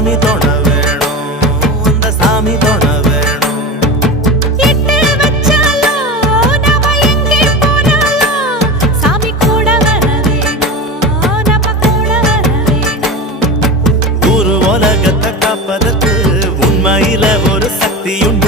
சாமி தோண வேணும். அந்த சாமி தோண வேணும். ஒரு உலகத்தை காப்பதற்கு உண்மையில ஒரு சக்தியுண்டு